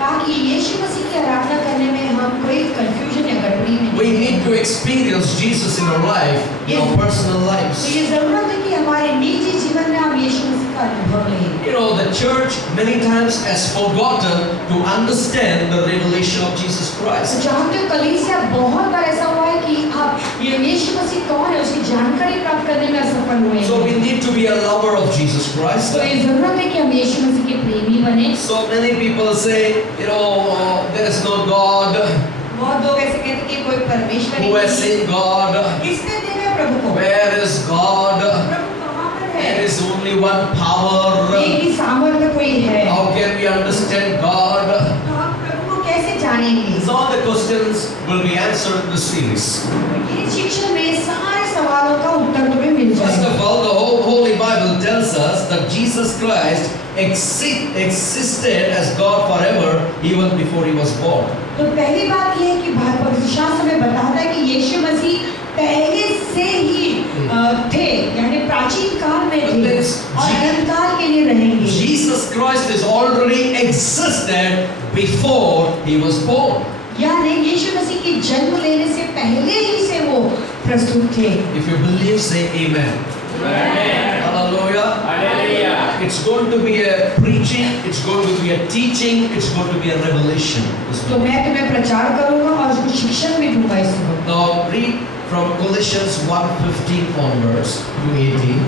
ताकि यीशु मसीह की आराधना करने में हम कोई कंफ्यूजन या गड़बड़ी में We need to experience Jesus in our life, in our personal lives. तो ये जरूरत है कि हमारे निजी जीवन में हम यीशु मसीह का अनुभव लें। You know, the church many times has forgotten to understand the revelation of Jesus Christ. जहाँ तक कलीसिया बहुत बार ऐसा हुआ है कि आप ये यीशु मसीह कौन है उसकी जानकारी प्राप्त करने में असफल हुए। So we need to be a lover of Jesus Christ. तो ये जरूरत है कि हम यीशु मसीह के प्रेमी बने। So many people say, you know, there is no God. बहुत लोग ऐसे कहते हैं कि कोई परमेश्वर Who has seen God? किसने देखा प्रभु को? Where is God? प्रभु कहाँ पर है? There is only one power. एक ही सामर्थ्य कोई है। How can we understand God? तो हम प्रभु को कैसे जानेंगे? So all the questions will be answered in the series. ये शिक्षा में सारे सवालों का उत्तर तुम्हें मिल First जाएगा। of all, the whole Holy Bible tells us that Jesus Christ existed as God forever, even before he was born. तो पहली बात ये है कि पवित्र शास्त्र में बताता है कि यीशु मसीह पहले से ही थे, यानी प्राचीन काल में थे और अनंत काल के लिए रहेंगे। Jesus Christ is already existed before he was born. यानी यीशु मसीह की जन्म लेने से पहले ही से वो प्रस्तुत थे। If you believe, say Amen. Amen. Hallelujah. Hallelujah. It's going to be a preaching, it's going to be a teaching, it's going to be a revelation. तो मैं तुम्हें प्रचार करूँगा और कुछ शिक्षण भी दूँगा इसको। Now read from Colossians 1:15 onwards to 18.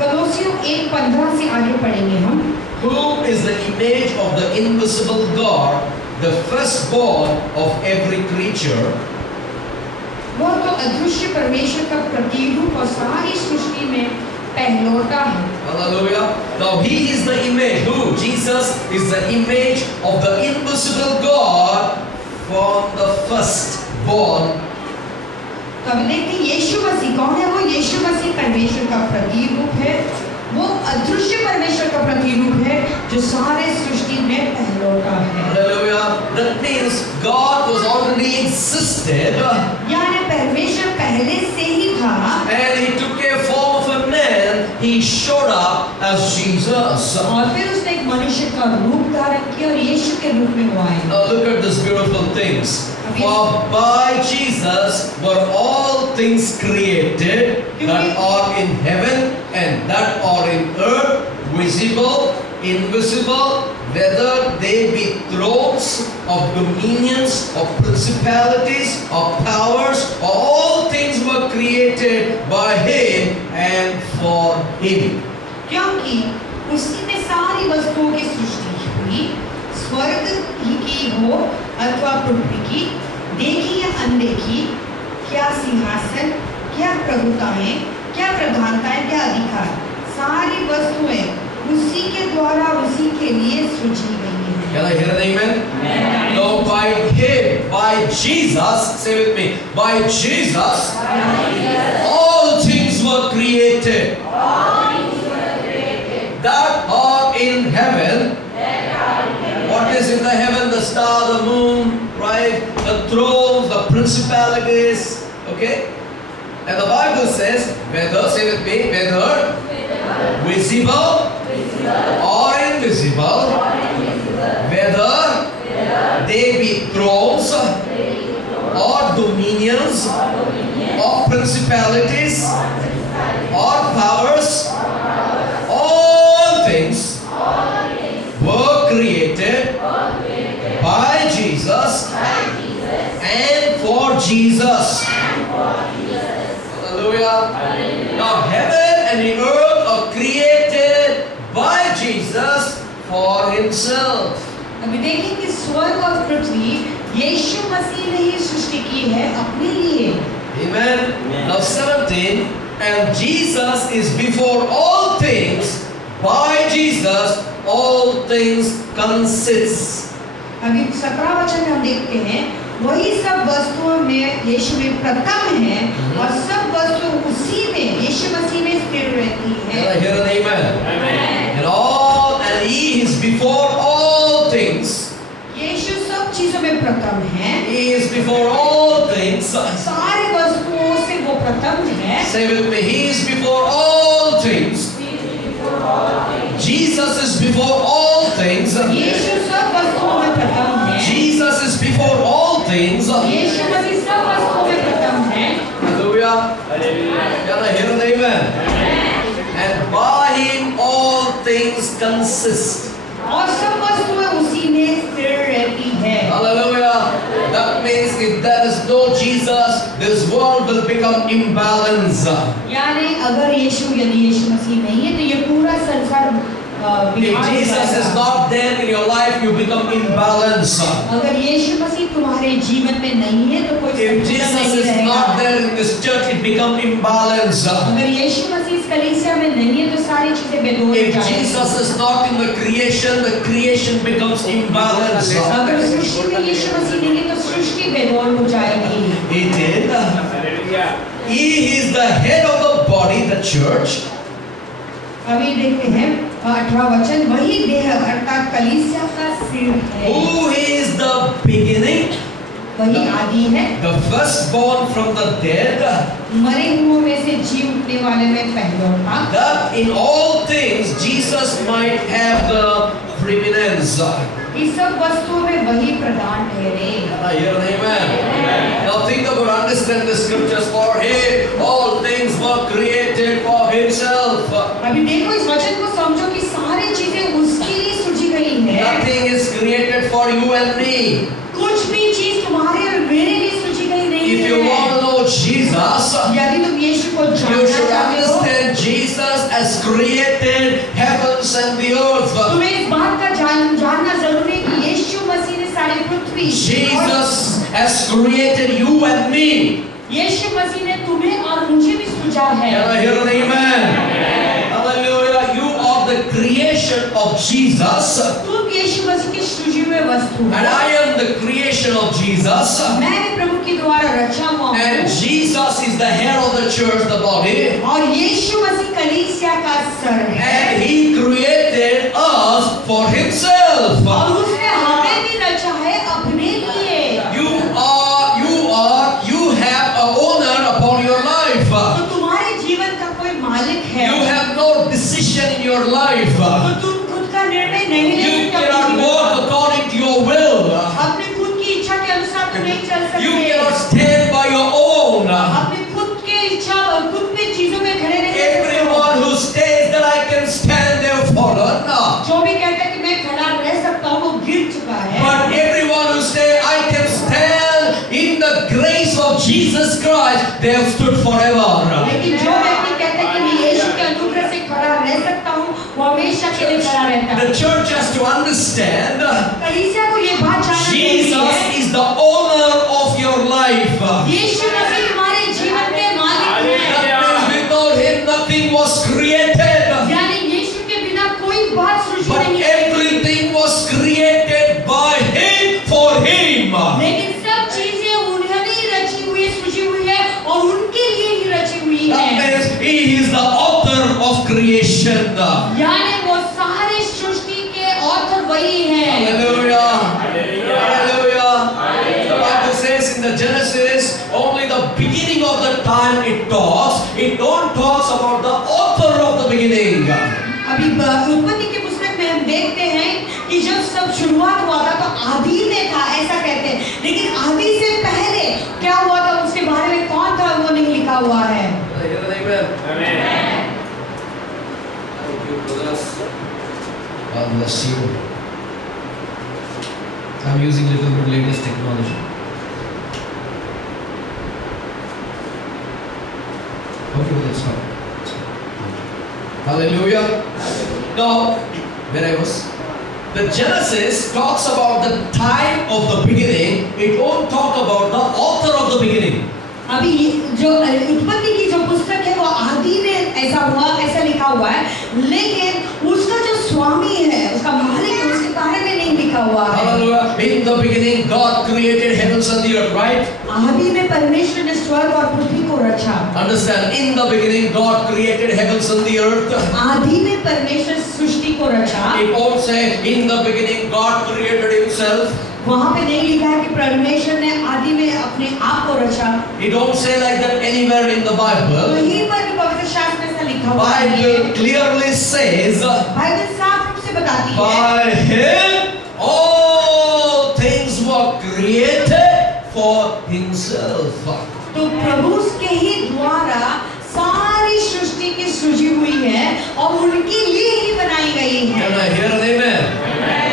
कलोसियों 1:15 से आगे पढ़ेंगे हम। Who is the image of the invisible God, the firstborn of every creature? वो तो अदृश्य परमेश्वर का प्रतिरूप और सारी सृष्टि में पहलौठा है। Hallelujah. Now he is the image. Who? Jesus is the image of the invisible God from the firstborn. तो अब देखते हैं यीशु मसीह कौन है। वो यीशु मसीह परमेश्वर का प्रतिरूप है, वो अदृश्य परमेश्वर का प्रतिरूप है जो सारे सृष्टि में पहलौठा है। Hallelujah. That means God was already existed. यानी परमेश्वर पहले से ही था And he took a form of a man. He showed up as Jesus. और फिर उसने एक मनुष्य का रूप धारण किया और यीशु के रूप में वो आए। Now look at these beautiful things. For by Jesus were all things created that are in heaven and that are in earth, visible, invisible, whether they be thrones of dominions, of principalities, of powers, all things were created by him and for him. क्योंकि उसी में सारी वस्तुओं की सृष्टि हुई, स्वर्ग ही की हो अथवा पृथ्वी की, देखी या अनदेखी, क्या सिंहासन, क्या प्रभुताएं, क्या प्रधानताएं, क्या अधिकार, सारी वस्तुएं उसी के द्वारा उसी के लिए सृजी गई हैं। Can I hear an amen? Amen. No, by him, by Jesus, say with me, by Jesus, all things were created. That are in heaven. What is in the heaven? The star, the moon, right? The thrones, the principalities. Okay? And the Bible says, whether, say with me, whether visible or invisible, whether they be thrones or dominions or principalities or powers, all things were created by Jesus and for Jesus. Hallelujah. Now heaven and the earth are created by Jesus for himself. अभी देखिए कि स्वर्ग और पृथ्वी यीशु मसीह ने ही सृष्टि की है अपने लिए। Amen. Now 17, and Jesus is before all things. By Jesus all things consist. अभी 17 वचन में हम देखते हैं वही सब वस्तुओं में यीशु में प्रथम है और सब वस्तु उसी में यीशु मसीह में स्थिर रहती है। Can I hear an amen? Amen. And he is before all things. यीशु सब चीजों में प्रथम है। He is before all things. सारी वस्तुओं से वो प्रथम है। Say with me, he is before all things. Jesus is before all things. यीशु सब Can I hear an amen? And by Him all things consist. और सब वस्तुएं उसी में स्थिर रहती है। Hallelujah. That means if there is no Jesus, this world will become imbalanced. यानी अगर यदि यीशु मसीह नहीं है तो ये पूरा संसार If Jesus is not there in your life, you become imbalanced. अगर यीशु मसीह तुम्हारे जीवन में नहीं है तो कोई If Jesus is not there in this church, it becomes imbalanced. अगर यीशु मसीह इस कलीसिया में नहीं है तो सारी चीजें बेदोल हो If जाएंगी। Jesus is not in the creation becomes imbalanced. अगर सृष्टि में यीशु मसीह नहीं है तो सृष्टि बेदोल हो जाएगी। He is the head of the body, the church. अभी देखते हैं 18वां वचन, वही देह अर्थात कलीसिया का सिर है। Who is the beginning? वही आदि है। The firstborn from the dead. मरे हुओं में से जी उठने वाले में पहलौठा। That in all things Jesus might have the preeminence. इस सब वस्तुओं में वही प्रधान ठहरे। Now think about, understand the scriptures. For Him all things were created for Himself. अभी देखो इस वचन को समझो कि सारी चीजें उसके लिए सृजी गई है। Nothing is created for you and me. कुछ भी चीज तुम्हारे और मेरे लिए सृजी गई नहीं है। If you want to know Jesus, यदि तुम यीशु को you जानना should चाहते हो, understand Jesus has created heavens and the earth. तुम्हें इस बात का जानना जरूरी है कि यीशु मसीह ने सारी पृथ्वी, Jesus has created you and me. यीशु मसीह ने तुम्हें और मुझे भी सृजा है। Can I hear an amen? Hallelujah. You are the creation of Jesus. तुम यीशु मसीह की सृजी हुई वस्तु हो। And I am the creation of Jesus. मैं भी प्रभु के द्वारा रचा हुआ हूँ। And Jesus is the head of the church, the body. और यीशु मसीह कलीसिया का सर है। And He created us for Himself. और उसने हमें भी रचा है अपने लिए। You have an owner upon your life. तो तुम्हारे जीवन का कोई मालिक है। You have no decision in your life. तो तुम खुद का निर्णय नहीं ले You सकते। cannot walk according to your will. अपने खुद की इच्छा के अनुसार तुम नहीं चल सकते। You cannot stand by your own. अपने खुद के इच्छा और खुद पे चीजों में खड़े नहीं रह सकते हो। Everyone who says that I can stand, they have fallen. जो भी कहता है कि मैं खड़ा रह सकता हूँ वो गिर चुका है। But everyone who says I can stand in the grace of Jesus Christ, they have stood forever. लेकिन जो व्यक्ति कहता है कि मैं यीशु के अनुग्रह से खड़ा रह सकता हूँ वो हमेशा के लिए खड़ा रहता है। The church has to understand कलीसिया को ये बात जानना जरूरी Jesus है। is the owner of your life. यीशु मसीह हमारे जीवन के मालिक हैं। That means without Him nothing was created. यानी यीशु के बिना कोई बात सृष्टि But नहीं है। everything was created by Him for Him. लेकिन सब चीजें उन्होंने ही रची हुई है, सृजी हुई है और उनके लिए ही रची हुई That है। means He is the author of creation. यानी वो सारे सृष्टि के ऑथर वही हैं। Hallelujah. Hallelujah. The Bible says in the Genesis, only the beginning of the time it talks. It don't talks about the author of the beginning. अभी उत्पत्ति की पुस्तक में हम देखते हैं कि जब सब शुरुआत हुआ था तो आदि में था ऐसा कहते हैं, लेकिन आदि से पहले क्या हुआ था उसके बारे में कौन था वो नहीं लिखा हुआ है। Amen. God bless you. I'm using little bit latest technology. Okay, that's fine. Hallelujah. Now, where I was, the Genesis talks about the time of the beginning. It won't talk about the author of the beginning. अभी जो उत्पत्ति की जो पुस्तक है वो आदि में ऐसा हुआ ऐसा लिखा हुआ है, लेकिन उसका जो स्वामी है उसका मालिक है उसके बारे में नहीं लिखा हुआ है। Hallelujah. In the beginning, God created heavens and the earth, right? आदि में परमेश्वर ने स्वर्ग और पृथ्वी को रचा। Understand, in the beginning, God created heavens and the earth. आदि में परमेश्वर सृष्टि को रचा। It won't say, in the beginning, God created Himself. वहाँ पे नहीं लिखा है कि परमेश्वर ने आदि में अपने आप को रचा। It don't say like that anywhere in the Bible. कहीं पर भी पवित्र शास्त्र में ऐसा लिखा हुआ है। Bible clearly says, बाइबल साफ रूप से बताती है by Him all things were created for Himself. तो प्रभु के के ही द्वारा सारी सृष्टि की सृजी हुई है और उनके लिए ही बनाई गई है। Can I hear an amen?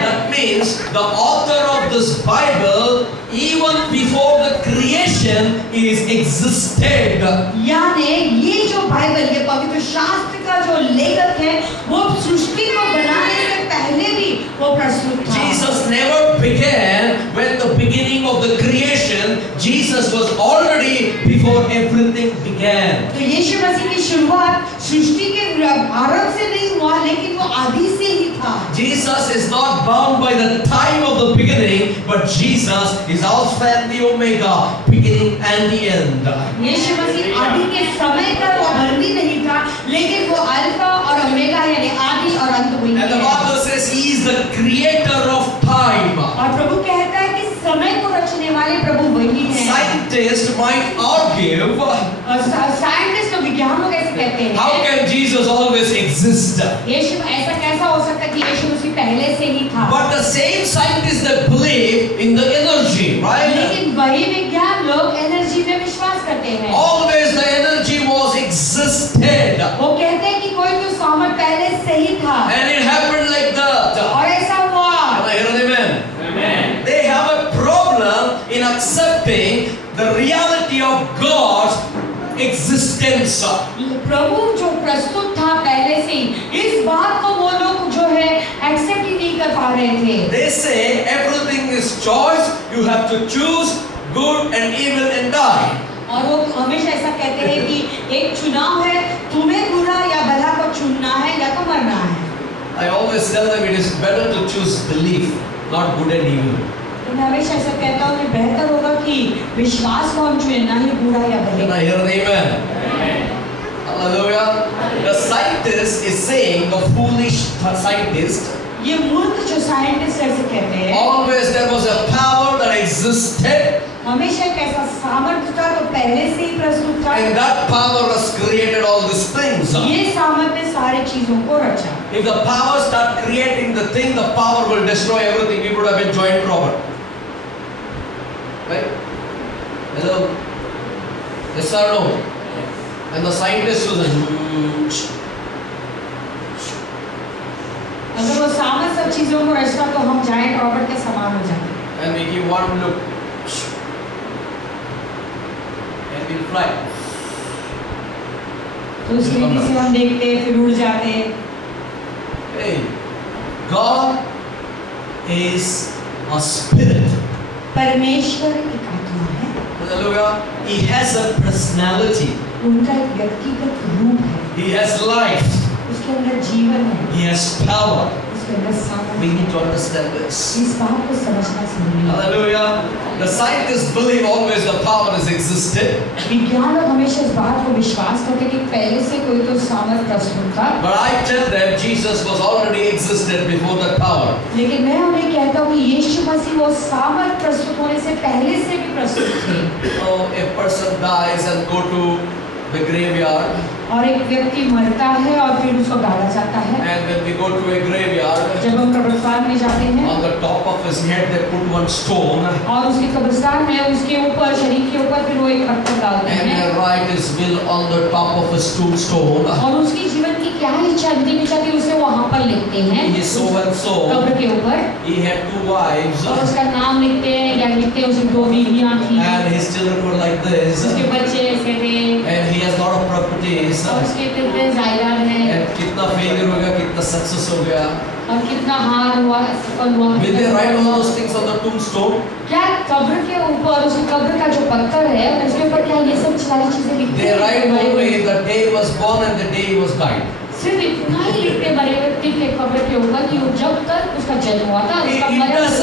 That means the author of this Bible, even before the creation, is existed. यानी ये जो बाइबल, ये पवित्र शास्त्र का जो लेखक है, वो सृष्टि को बनाने से पहले भी वो प्रस्तुत था। Jesus never began when the beginning of the creation. Jesus was already before everything began. तो यीशु मसीह की शुरुआत सृष्टि के आरंभ से नहीं हुआ, लेकिन वो आदि से ही था। Jesus is not bound by the time of the beginning, but Jesus is Alpha and the Omega, beginning and the end. यीशु मसीह आदि के समय का वो बंदी नहीं था, लेकिन वो अल्फा और ओमेगा यानी आदि और अंत वही And the है। Bible says He is the creator of time. और प्रभु कहता है कि समय को रचने वाले प्रभु वही हैं। Scientists might argue, और साइंटिस्ट तो विज्ञानों कैसे कहते हैं? how can Jesus always exist? यीशु ऐसा कैसा हो सकता है कि यीशु मसीह पहले से ही था? But the same scientists that believe in the energy, right? लेकिन वही विज्ञान लोग एनर्जी में विश्वास करते हैं। Always the energy was existed. वो कहते हैं कि कोई तो सामर्थ पहले से ही था And it happened like that. और ऐसा हुआ। Can I hear an amen? Amen. They have a problem in accepting the reality of God's existence. प्रभु जो प्रस्तुत था पहले से ही, इस बात को वो लोग जो है एक्सेप्ट ही नहीं कर पा रहे थे। They say everything is choice. You have to choose good and evil and die. और वो हमेशा ऐसा कहते हैं कि एक चुनाव है, तुम्हें बुरा या भला को चुनना है या तो मरना है। I always tell them it is better to choose belief, not good and evil. मैं हमेशा ऐसा कहता हूँ कि बेहतर होगा कि विश्वास को हम चुने, ना ही बुरा या भले। Can I hear an amen? Hallelujah. The scientist is saying, the foolish scientist, ये मूर्ख जो साइंटिस्ट ऐसे कहते हैं, always there was a power that existed, हमेशा एक ऐसा सामर्थ्य था तो पहले से ही प्रस्तुत था। and that power has created all these things. ये सामर्थ्य सारी चीजों को रचा। If the power start creating the thing, the power will destroy everything. We would have been joint robber. Right? Hello? Yes or no? And the scientist was अगर वो सामर्थ्य सब चीजों को रचता तो हम जायंट रॉबर्ट के समान हो जाते। and we give one look and we'll fly. तो उस रीति से हम देखते फिर उड़ जाते। Hey, God is a spirit. परमेश्वर एक आत्मा है। Hallelujah. He has a personality. उनका एक व्यक्तिगत रूप है। He has life. उसके अंदर जीवन है। He has power. उसके अंदर सामर्थ्य We है। need to understand this. इस बात को समझना जरूरी है। Hallelujah. The scientists believe always the power has existed. विज्ञान लोग हमेशा इस बात को विश्वास करते हैं कि पहले से कोई तो सामर्थ्य प्रस्तुत था। But I tell them Jesus was already existed before that power. लेकिन मैं उन्हें कहता हूँ कि यीशु मसीह वो सामर्थ्य प्रस्तुत होने से पहले से भी प्रस्तुत थे। So a person dies and go to the graveyard. और एक व्यक्ति मरता है और फिर उसको गाड़ा जाता है। And when we go to a graveyard, जब हम कब्रिस्तान में जाते हैं on the top of his head they put one stone. और उसके कब्रिस्तान में उसके ऊपर शरीर के ऊपर फिर वो एक पत्थर डालते And हैं they write his will on the top of his tombstone. और उसकी जीवन की क्या इच्छा अंतिम इच्छा थी उसे वहाँ पर लिखते हैं He is so and so. कब्र के ऊपर। He had 2 wives. और उसका नाम लिखते हैं या लिखते हैं उसकी 2 बीवियाँ थी And his children were like this. उसके बच्चे ऐसे थे And he has lot of properties. और उसके इतने जायदाद हैं And कितना failure हो गया, कितना success हो गया. और कितना हार हुआ सफल हुआ। Will they write all those things on the tombstone? क्या कब्र के ऊपर उसके कब्र का जो पत्थर है उसके ऊपर क्या ये सब सारी चीजें लिखते They हैं? write only the day he was born and the day he was died. सिर्फ इतना ही लिखते मरे व्यक्ति के कब्र के ऊपर कि वो जब तक उसका जन्म हुआ था उसका It मरण doesn't